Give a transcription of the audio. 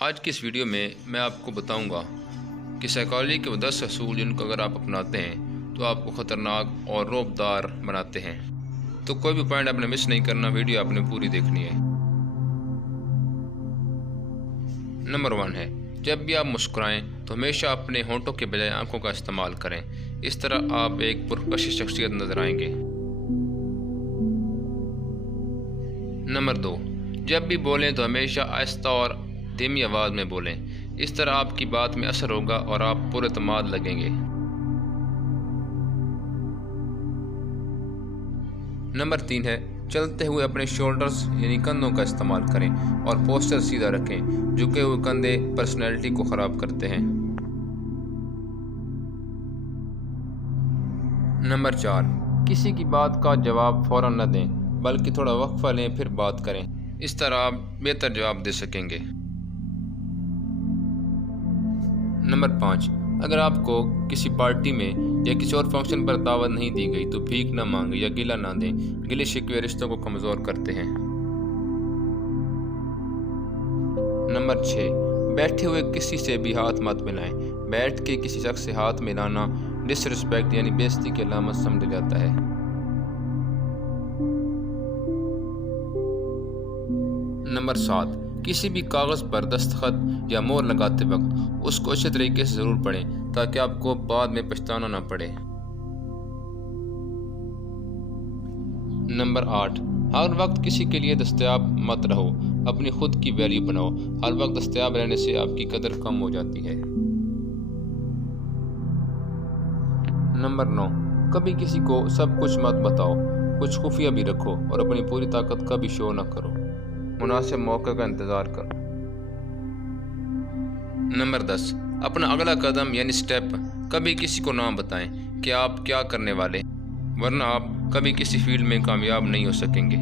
آج کی اس ویڈیو میں میں آپ کو بتاؤں گا کہ سائیکالوجی کے وہ 10 اصول جن کو اگر آپ اپناتے ہیں تو آپ کو خطرناک اور رعبدار بناتے ہیں۔ تو کوئی بھی پوائنٹ آپ نے مس نہیں کرنا، ویڈیو آپ نے پوری دیکھنی ہے۔ نمبر 1 ہے، جب بھی آپ مسکرائیں تو ہمیشہ اپنے ہونٹوں کے بجائے آنکھوں کا استعمال کریں، اس طرح آپ ایک پرکشش شخصیت نظر آئیں گے۔ نمبر 2، جب بھی بولیں تو ہمیشہ آہستہ اور دھیمی آواز میں بولیں، اس طرح آپ کی بات میں اثر ہوگا اور آپ پر اعتماد لگیں گے۔ نمبر 3 ہے، چلتے ہوئے اپنے شولڈرز یعنی کندھوں کا استعمال کریں اور پوسچر سیدھا رکھیں، جھکے ہوئے کندھے پرسنالٹی کو خراب کرتے ہیں۔ نمبر 4، کسی کی بات کا جواب فوراً نہ دیں بلکہ تھوڑا وقفہ لیں پھر بات کریں، اس طرح آپ بہتر جواب دے سکیں گے۔ نمبر 5، اگر آپ کو کسی پارٹی میں یا کسی اور فنکشن پر دعوت نہیں دی گئی تو بھیک نہ مانگیں یا گلہ نہ دیں، گلے شکوے رشتوں کو کمزور کرتے ہیں۔ نمبر 6، بیٹھے ہوئے کسی سے بھی ہاتھ مت ملائیں، بیٹھ کے کسی شخص سے ہاتھ ملانا ڈس رسپیکٹ یعنی بے عزتی کی علامت سمجھا جاتا ہے۔ نمبر 7، کسی بھی کاغذ پر دستخط یا مہر لگاتے وقت اس کو اچھے طریقے سے ضرور پڑھیں تاکہ آپ کو بعد میں پچھتانا نہ پڑے۔ نمبر 8، ہر وقت کسی کے لیے دستیاب مت رہو، اپنی خود کی ویلیو بناؤ، ہر وقت دستیاب رہنے سے آپ کی قدر کم ہو جاتی ہے۔ نمبر 9، کبھی کسی کو سب کچھ مت بتاؤ، کچھ خفیہ بھی رکھو اور اپنی پوری طاقت کا بھی شو نہ کرو، مناسب موقع کا انتظار کرو۔ نمبر 10، اپنا اگلا قدم یعنی سٹیپ کبھی کسی کو نہ بتائیں کہ آپ کیا کرنے والے ہیں، ورنہ آپ کبھی کسی فیلڈ میں کامیاب نہیں ہو سکیں گے۔